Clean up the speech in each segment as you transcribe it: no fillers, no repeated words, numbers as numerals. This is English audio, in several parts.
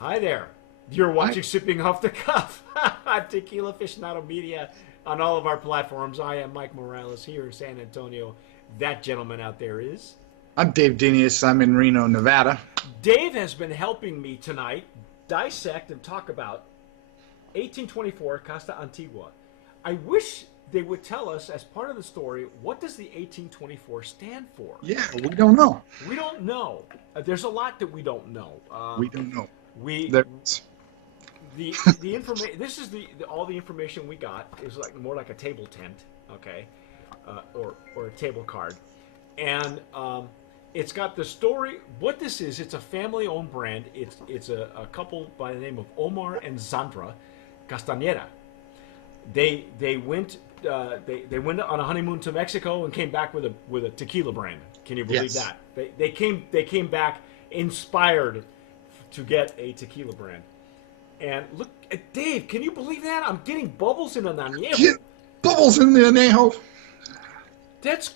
Hi there. You're watching Sipping Off the Cuff on Tequila Aficionado Media on all of our platforms. I am Mike Morales here in San Antonio. That gentleman out there is. I'm Dave Dinius. I'm in Reno, Nevada. Dave has been helping me tonight dissect and talk about 1824 Casa Antigua. I wish they would tell us as part of the story, what does the 1824 stand for? Yeah, we don't know. We don't know. There's a lot that we don't know. We don't know. We There's, the information. This is all the information we got is like more like a table tent, okay, or a table card, and it's got the story. What this is, it's a family-owned brand. It's a couple by the name of Omar and Zandra Castañeda. They went on a honeymoon to Mexico and came back with a tequila brand. Can you believe Yes. that? They came back inspired to get a tequila brand. And look, Dave, can you believe that? I'm getting bubbles in an Anejo. get bubbles in the Anejo. That's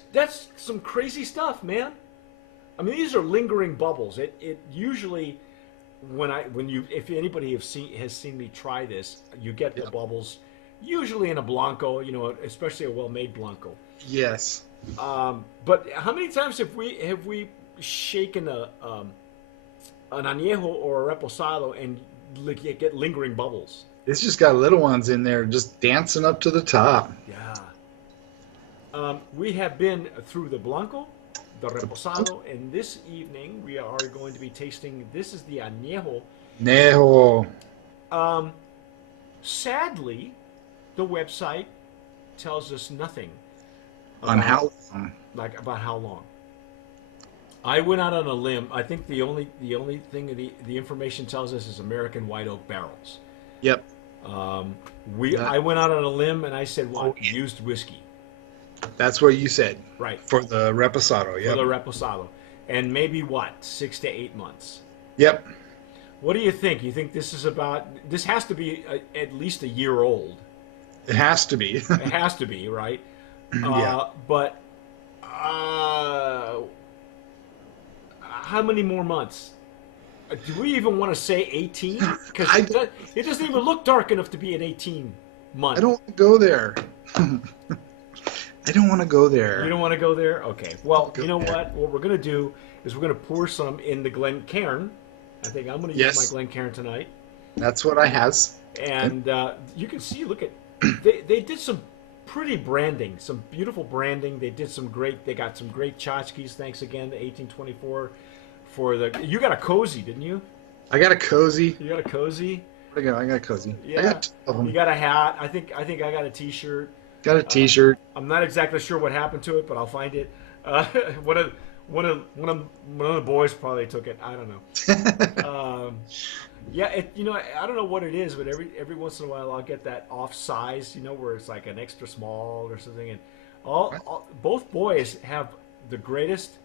some crazy stuff, man. I mean, these are lingering bubbles. It usually if anybody has seen me try this, you get the Yep. bubbles usually in a blanco, especially a well-made blanco. Yes. But how many times have we shaken an añejo or a reposado and get lingering bubbles? It's just got little ones in there just dancing up to the top. Yeah. We have been through the blanco, the reposado, and this evening we are going to be tasting. This is the añejo. Anejo. Sadly, the website tells us nothing On about, how long? about how long. I went out on a limb. I think the only thing the information tells us is American white oak barrels. Yep. I went out on a limb and I said, "What used whiskey?" That's what you said. Right. For the reposado. For Yep. the reposado, and maybe 6 to 8 months. Yep. What do you think? You think this is about? This has to be at least a year old. It has to be. It has to be, right? Yeah. But how many more months? Do we even want to say 18? Because it doesn't even look dark enough to be an 18 month. I don't want to go there. I don't want to go there. You don't want to go there? Okay. Well, you know what? What we're going to do is we're going to pour some in the Glencairn. I think I'm going to use my Glencairn tonight. That's what I has. And you can see, look at, they did some pretty branding, some beautiful branding. They got some great tchotchkes. Thanks again to 1824 you got a cozy, didn't you? I got a cozy. You got a cozy? I got a cozy. Yeah. I got two of them. You got a hat. I think I got a t-shirt. Got a t-shirt. I'm not exactly sure what happened to it, but I'll find it. One of the boys probably took it. I don't know. Yeah, I don't know what it is, but every once in a while I'll get that off size, where it's like an extra small or something. And both boys have the greatest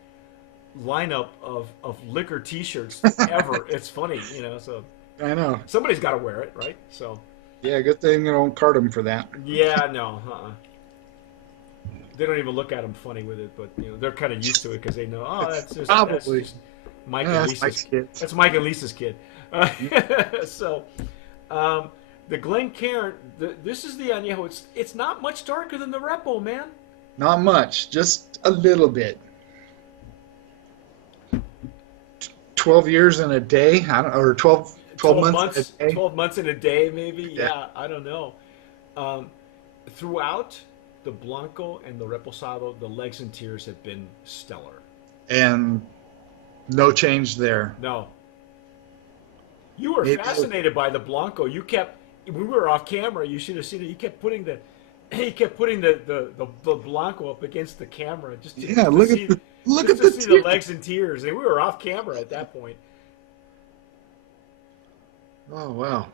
lineup of liquor T-shirts ever. It's funny, So I know. somebody's got to wear it, right? So. Yeah, good thing I don't card them for that. Yeah, no. They don't even look at them funny with it, but they're kind of used to it because they know. Oh, that's just Mike and Lisa's kid. That's Mike and Lisa's kid. So, the Glencairn. This is the añejo. It's not much darker than the Repo, man. Not much, just a little bit. 12 years in a day, or 12 months in a day. 12 months in a day, maybe. Yeah. Yeah, I don't know. Throughout the Blanco and the Reposado, the legs and tears have been stellar. And no change there. No. You were fascinated by the Blanco. We were off camera. You should have seen it. You kept putting the Blanco up against the camera just to, look see, at to the see the legs and tears. And we were off camera at that point. Oh wow,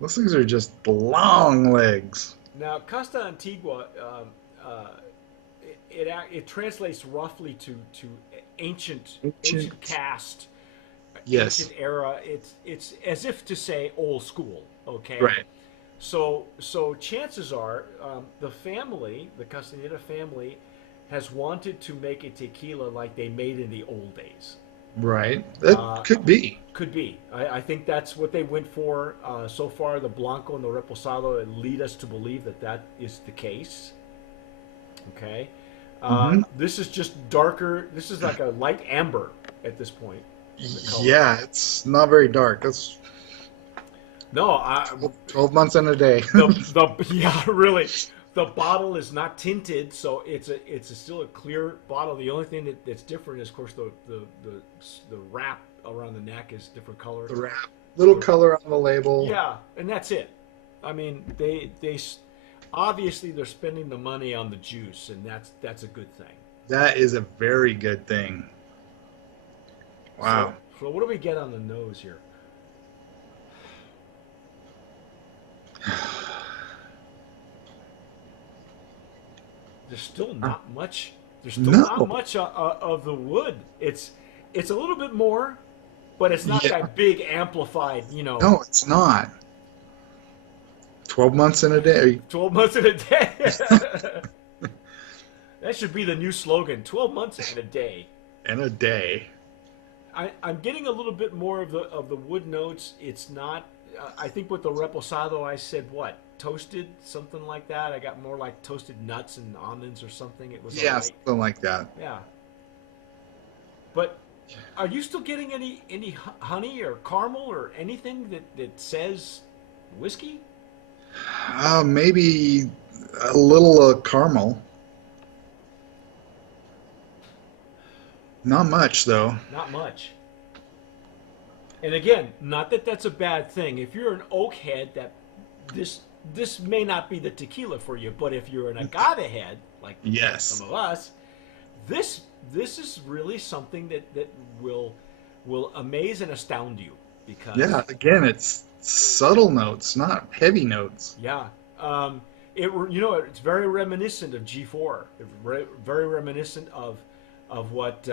those things are just long legs. Now, Costa Antigua, it translates roughly to ancient caste, Yes. ancient era. It's as if to say old school. Okay. Right. So chances are the Castaneda family, has wanted to make a tequila like they made in the old days. Right. That could be. Could be. I think that's what they went for so far. The Blanco and the Reposado lead us to believe that that is the case. Okay. Hmm. This is just darker. This is like a light amber at this point. The color. Yeah, it's not very dark. That's No, 12 months in a day. the yeah, really. The bottle is not tinted, so it's still a clear bottle. The only thing that's different is, of course, the wrap around the neck is different color. The wrap, little color on the label. Yeah, and that's it. I mean, they obviously they're spending the money on the juice, and that's a good thing. That is a very good thing. Wow. So what do we get on the nose here? There's still not much. There's still not much of the wood. It's a little bit more, but it's not that big amplified. No, it's not. 12 months in a day. 12 months in a day. That should be the new slogan. 12 months in a day. In a day. I'm getting a little bit more of the wood notes. It's not. I think with the Reposado, I said what? Toasted, something like that. I got more like toasted nuts and almonds or something. It was something like that. Yeah. But are you still getting any honey or caramel or anything that says whiskey? Maybe a little caramel. Not much though. Not much. And again, not that that's a bad thing. If you're an oak head, that this may not be the tequila for you, but if you're an agave head, like some of us, this is really something that will amaze and astound you because again, it's subtle notes, not heavy notes. It's very reminiscent of G4. Very reminiscent of what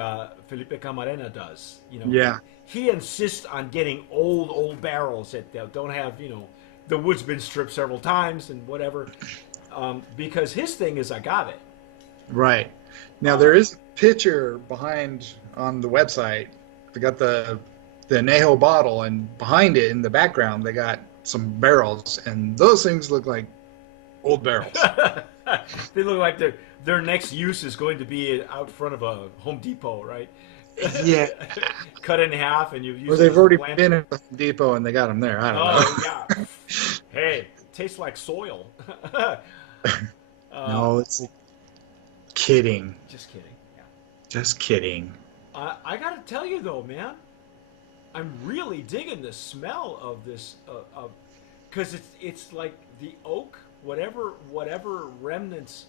Felipe Camarena does. He insists on getting old barrels that don't have the wood's been stripped several times and whatever, because his thing is agave. Right. Now there is a picture behind on the website. They got the Anejo bottle, and behind it in the background they got some barrels, and those things look like old barrels. They look like their next use is going to be out front of a Home Depot, right? Yeah. Cut in half, and you use. Or they've already been at the Home Depot and they got them there. I don't know. Yeah. Hey, it tastes like soil. No, it's kidding. Just kidding. Yeah. Just kidding. I gotta tell you though, man, I'm really digging the smell of this, because it's like the oak, whatever remnants,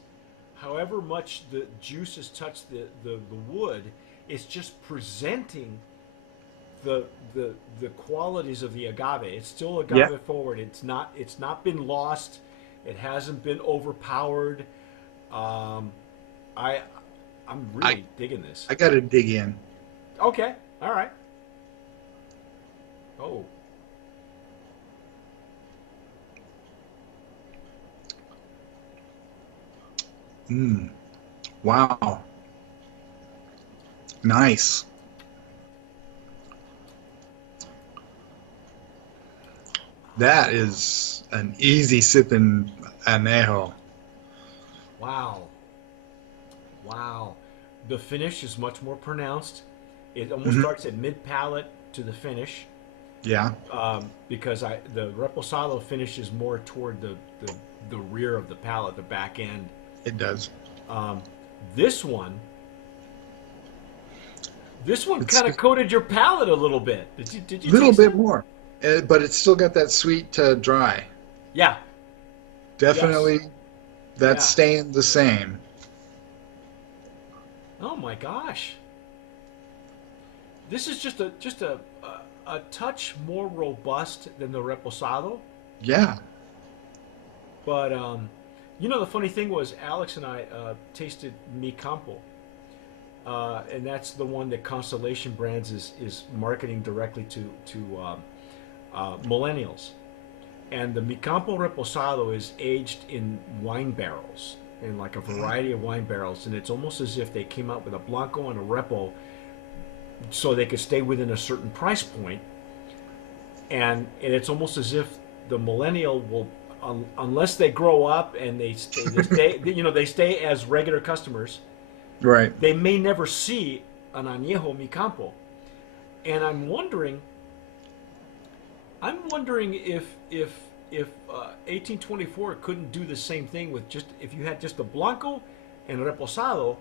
however much the juice has touched the wood, it's just presenting the qualities of the agave. It's still agave forward. It's not been lost. It hasn't been overpowered. I'm really digging this. I got to dig in. Okay. All right. Oh. Wow. Nice. That is an easy sipping anejo. Wow. The finish is much more pronounced. It almost starts at mid palate to the finish. Yeah. Because the Reposado finishes more toward the rear of the palate, the back end. It does. This one kind of coated your palate a little bit. Did you? Little bit more, but it's still got that sweet to dry. Yeah. Definitely, that's staying the same. Oh my gosh. This is just a touch more robust than the Reposado. Yeah. But the funny thing was Alex and I tasted Mi Campo. And that's the one that Constellation Brands is marketing directly to millennials. And the Mi Campo Reposado is aged in wine barrels, in like a variety of wine barrels, and it's almost as if they came out with a Blanco and a Repo so they could stay within a certain price point. And it's almost as if the millennial will, unless they grow up and they stay as regular customers, Right. they may never see an Anejo Mi Campo. And I'm wondering if 1824 couldn't do the same thing with just if you had just a Blanco and Reposado,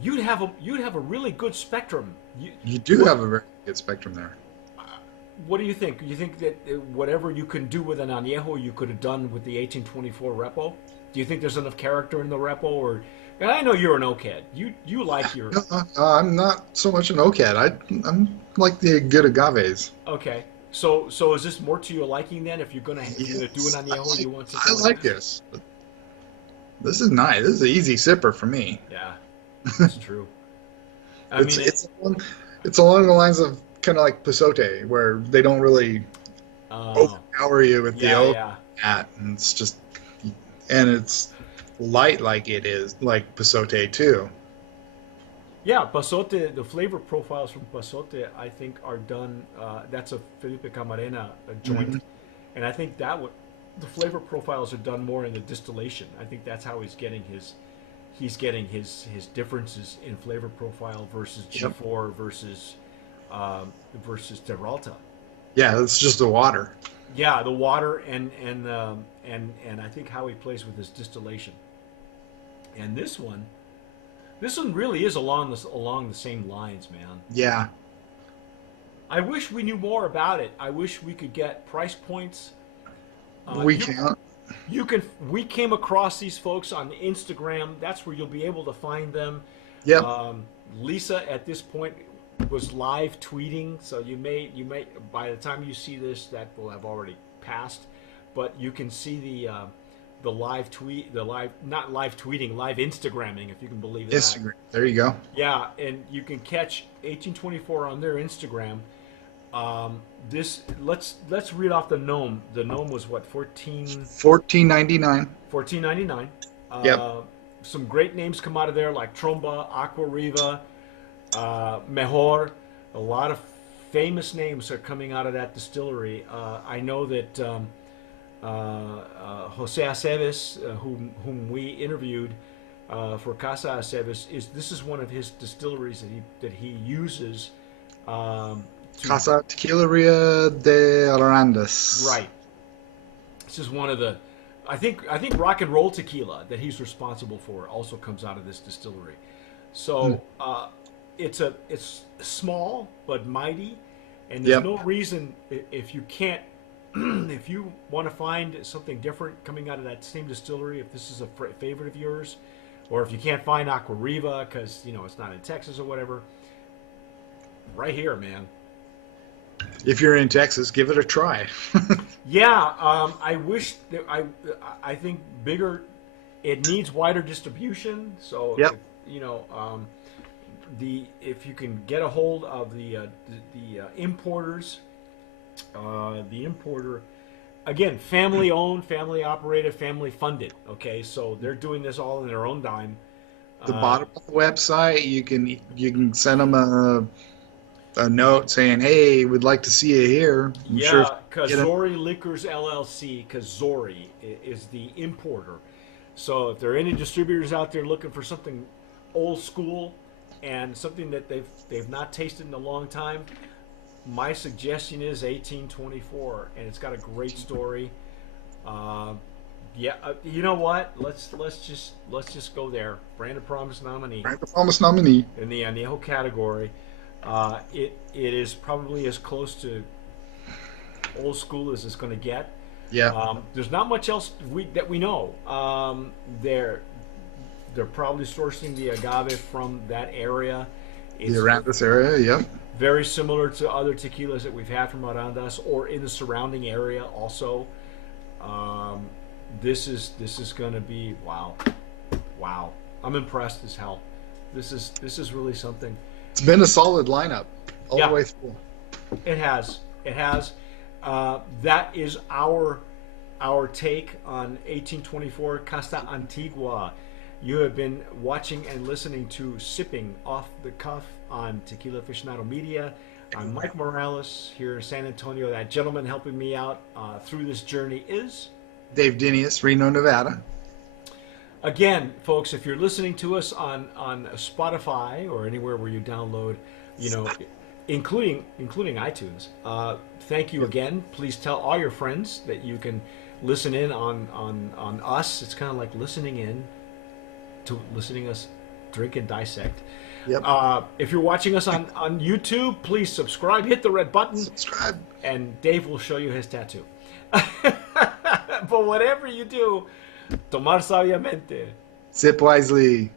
you'd have a really good spectrum. You do have a very good spectrum there. What do you think? You think that whatever you can do with an Anejo, you could have done with the 1824 Repo? Do you think there's enough character in the Repo? Or and I know you're an OCAD. You like your I'm not so much an OCAD. I'm like the good agaves. okay. So is this more to your liking then? If you're gonna do an Anejo, you want something I like this. This is nice. This is an easy sipper for me. Yeah, that's true. I mean, it's along the lines of kind of like Pasote, where they don't really overpower you with the oak hat, and it's just, and it's light like it is like Pasote too. yeah, Pasote. The flavor profiles from Pasote, I think, are done. That's a Felipe Camarena joint, and I think the flavor profiles are done more in the distillation. I think that's how he's getting his differences in flavor profile versus G4 versus Terralta. Yeah, it's just the water. Yeah, the water and I think how he plays with his distillation. And this one really is along the same lines, man. Yeah. I wish we knew more about it. I wish we could get price points. We can't. We came across these folks on Instagram. That's where you'll be able to find them. Yep. Lisa at this point was live tweeting, so you may by the time you see this, that will have already passed. But you can see the live tweet, not live tweeting, live Instagramming, if you can believe that. Instagram. There you go. Yeah, and you can catch 1824 on their Instagram. Let's read off the gnome. The gnome was what, $14.99. $14.99. Yep. Some great names come out of there, like Tromba, Aqua Riva, Mejor. A lot of famous names are coming out of that distillery. I know that Jose Aceves, whom we interviewed for Casa Aceves, this is one of his distilleries that he uses. Casa Tequila de Arandas. Right. This is one of the, I think rock and roll tequila that he's responsible for also comes out of this distillery. So it's small but mighty, and there's no reason if you can't if you want to find something different coming out of that same distillery, if this is a favorite of yours, or if you can't find Aqua Riva because it's not in Texas or whatever, right here, man. If you're in Texas, give it a try. Yeah, I wish that I think bigger. It needs wider distribution. So if you can get a hold of the importers, the importer, again, family owned, family operated, family funded. Okay, so they're doing this all in their own dime. The bottom of the website, you can send them a note saying, "Hey, we'd like to see you here." Kazori Liquors LLC. Kazori is the importer. So if there are any distributors out there looking for something old school and something that they've not tasted in a long time, my suggestion is 1824, and it's got a great story. You know what? Let's just go there. Brand of Promise nominee. Brand of Promise nominee in the Anejo category. It is probably as close to old school as it's going to get. Yeah. There's not much else that we know. They're probably sourcing the agave from that area. It's around this area, yep. Very similar to other tequilas that we've had from Arandas or in the surrounding area also. This is going to be wow. I'm impressed as hell. This is really something. It's been a solid lineup all the way through. It has. That is our take on 1824 Casa Antigua. You have been watching and listening to Sipping Off the Cuff on Tequila Aficionado Media. I'm Mike Morales here in San Antonio. That gentleman helping me out through this journey is Dave Dinius, Reno, Nevada. Again, folks, if you're listening to us on Spotify or anywhere where you download, including iTunes, thank you again. Please tell all your friends that you can listen in on us. It's kind of like listening us drink and dissect. Yep. If you're watching us on YouTube, please subscribe. Hit the red button. Subscribe. And Dave will show you his tattoo. But whatever you do, tomar sabiamente. Sip wisely.